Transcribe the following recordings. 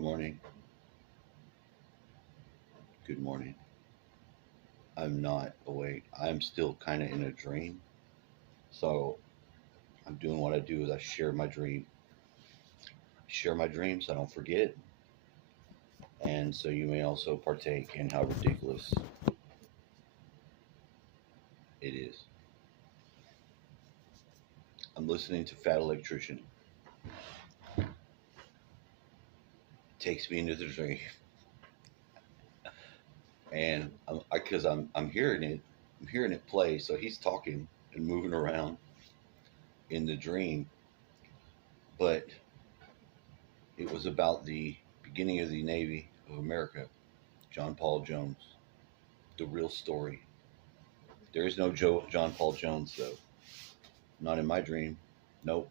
Good morning. Good morning. I'm not awake. I'm still kind of in a dream. So I'm doing what I do is I share my dream. Share my dreams so I don't forget. And so you may also partake in how ridiculous it is. I'm listening to Fat Electrician. Takes me into the dream. And I'm hearing it. I'm hearing it play. So he's talking and moving around in the dream. But it was about the beginning of the Navy of America, John Paul Jones, the real story. There is no John Paul Jones, though. Not in my dream. Nope.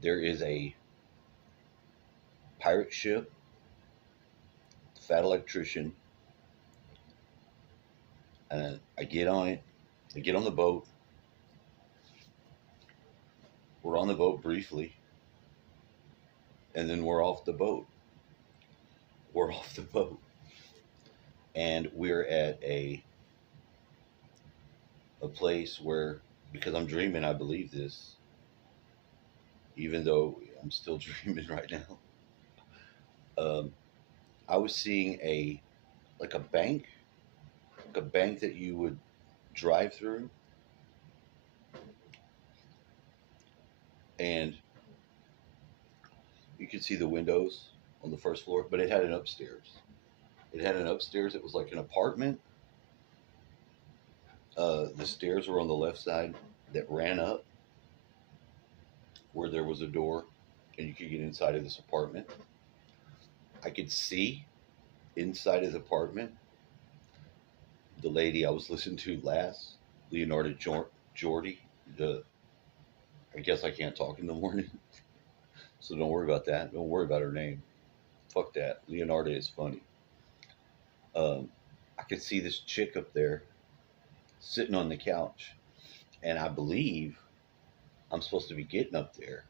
There is a pirate ship, the Fat Electrician, and I get on it. I get on the boat. We're on the boat briefly, and then we're off the boat. We're off the boat. And we're at a place where, because I'm dreaming, I believe this, even though I'm still dreaming right now. I was seeing like a bank that you would drive through, and you could see the windows on the first floor, but it had an upstairs. It had an upstairs. It was like an apartment. The stairs were on the left side that ran up where there was a door, and you could get inside of this apartment. I could see inside of the apartment the lady I was listening to last, Leonardo Jordi. The I guess I can't talk in the morning, so don't worry about that. Don't worry about her name. Fuck that. Leonardo is funny. Um, I could see this chick up there sitting on the couch, and I believe I'm supposed to be getting up there.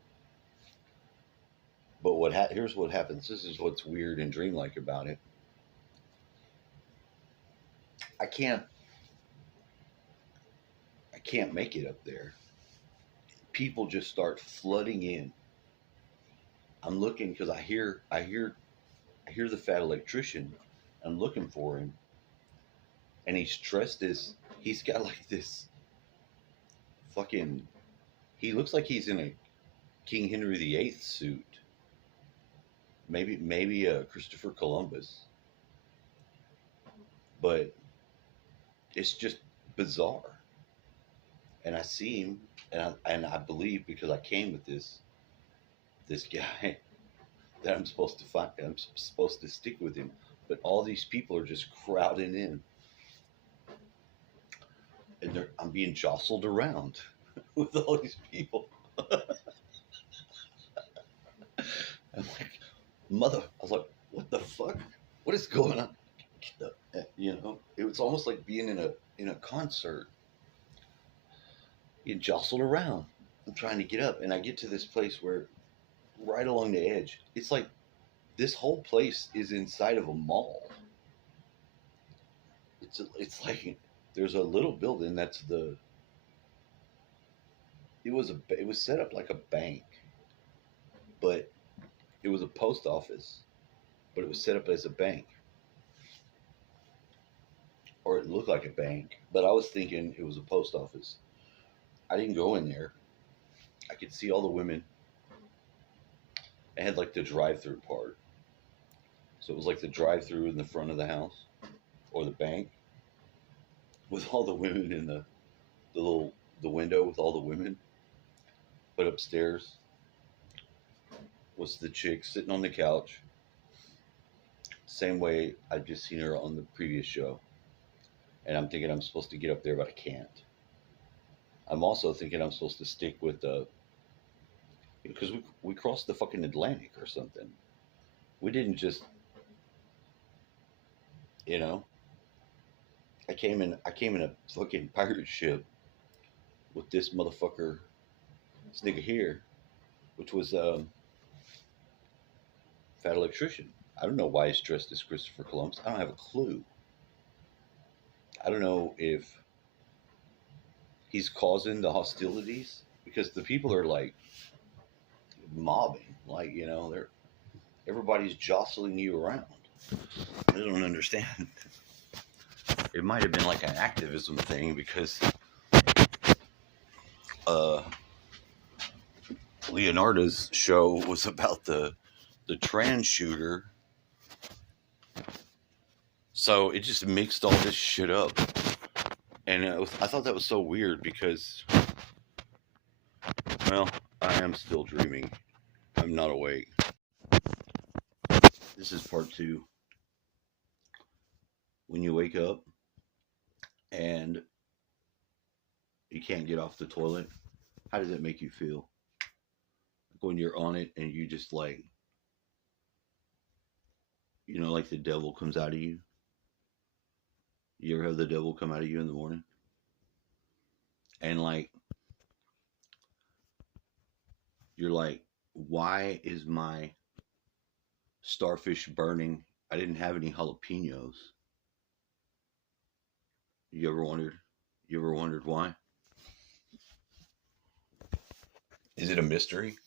But here's what happens. This is what's weird and dreamlike about it. I can't I can't make it up there. People just start flooding in. I'm looking because I hear the Fat Electrician. I'm looking for him, and he's dressed as he's got like this fucking. He looks like he's in a King Henry VIII suit. Maybe Christopher Columbus, but it's just bizarre. And I see him, and I believe because I came with this guy that I'm supposed to find. I'm supposed to stick with him, but all these people are just crowding in, and I'm being jostled around with all these people. I'm like, mother. I was like, what the fuck? What is going on? It was almost like being in a concert, being jostled around. I'm trying to get up, and I get to this place where, right along the edge, it's like this whole place is inside of a mall. It's like there's a little building that's the it was set up like a bank, but it was a post office, but it was set up as a bank, or it looked like a bank. But I was thinking it was a post office. I didn't go in there. I could see all the women. It had like the drive-through part, so it was like the drive-through in the front of the house or the bank with all the women in the window with all the women. But upstairs was the chick sitting on the couch, same way I'd just seen her on the previous show. And I'm thinking I'm supposed to get up there, but I can't. I'm also thinking I'm supposed to stick with the because we crossed the fucking Atlantic or something. We didn't just you know. I came in a fucking pirate ship with this motherfucker, this nigga here, which was fat electrician. I don't know why he's dressed as Christopher Columbus. I don't have a clue. I don't know if he's causing the hostilities because the people are like mobbing, like they're everybody's jostling you around. I don't understand. It might have been like an activism thing because uh, Leonardo's show was about the trans shooter, so it just mixed all this shit up, and I thought that was so weird because, well, I am still dreaming. I'm not awake. This is part 2. When you wake up and you can't get off the toilet, how does it make you feel? Like when you're on it and you just like, like the devil comes out of you. You ever have the devil come out of you in the morning? And like, you're like, why is my starfish burning? I didn't have any jalapenos. You ever wondered? You ever wondered why? Is it a mystery?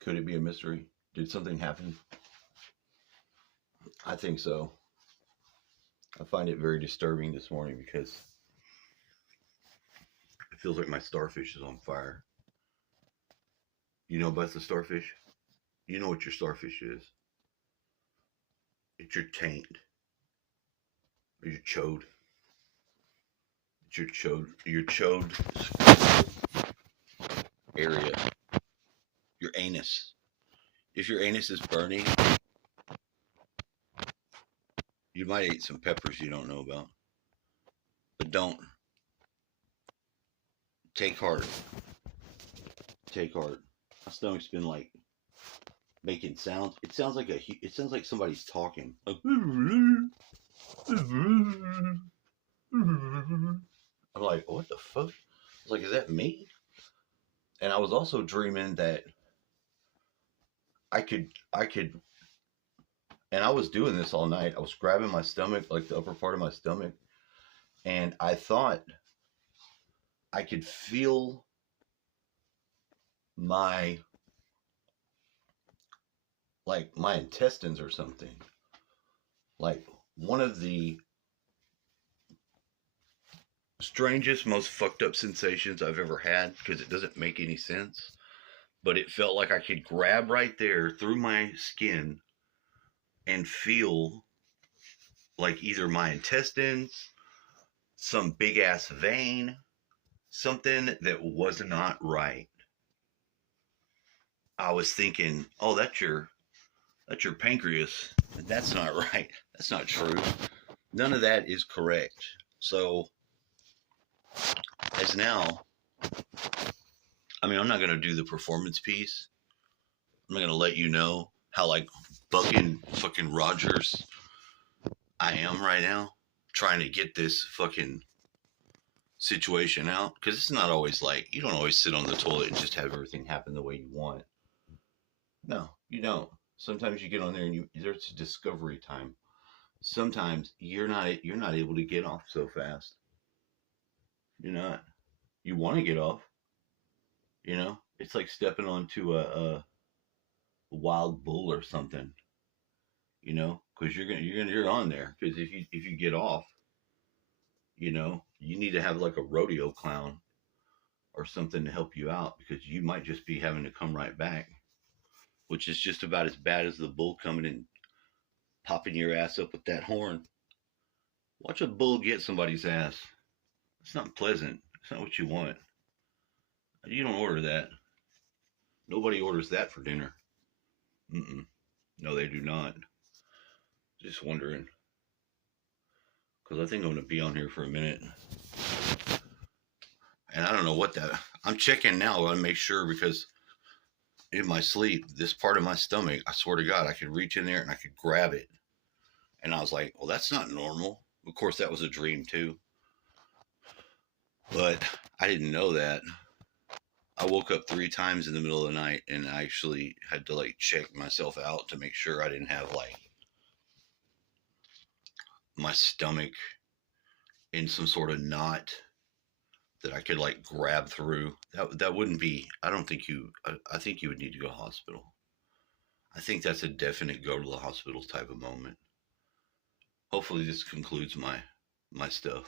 Could it be a mystery? Did something happen? I think so. I find it very disturbing this morning because it feels like my starfish is on fire. You know about the starfish? You know what your starfish is. It's your taint. Or your chode. It's your chode area. Your anus. If your anus is burning, you might eat some peppers you don't know about. But don't. Take heart. Take heart. My stomach's been like making sounds. It sounds like somebody's talking. Like, I'm like, what the fuck? I was like, is that me? And I was also dreaming that I could, and I was doing this all night. I was grabbing my stomach, like the upper part of my stomach, and I thought I could feel my intestines or something. Like one of the strangest, most fucked up sensations I've ever had, because it doesn't make any sense, but it felt like I could grab right there through my skin and feel like either my intestines, some big ass vein, something that was not right. I was thinking, oh, that's your pancreas. That's not right. That's not true. None of that is correct. So as now, I mean, I'm not going to do the performance piece. I'm not going to let you know how like fucking Rogers I am right now, trying to get this fucking situation out. Because it's not always like, you don't always sit on the toilet and just have everything happen the way you want. No, you don't. Sometimes you get on there and there's a discovery time. Sometimes you're not able to get off so fast. You're not. You want to get off. It's like stepping onto a wild bull or something. Because you're on there. Because if you get off, you need to have like a rodeo clown or something to help you out, because you might just be having to come right back, which is just about as bad as the bull coming and popping your ass up with that horn. Watch a bull get somebody's ass. It's not pleasant. It's not what you want. You don't order that. Nobody orders that for dinner. No, they do not. Just wondering. Because I think I'm going to be on here for a minute. And I don't know what that... I'm checking now. I want to make sure, because in my sleep, this part of my stomach, I swear to God, I could reach in there and I could grab it. And I was like, well, that's not normal. Of course, that was a dream too. But I didn't know that. I woke up 3 times in the middle of the night, and I actually had to like check myself out to make sure I didn't have like my stomach in some sort of knot that I could like grab through. That wouldn't be. I don't think you. I think you would need to go to the hospital. I think that's a definite go to the hospital type of moment. Hopefully, this concludes my stuff.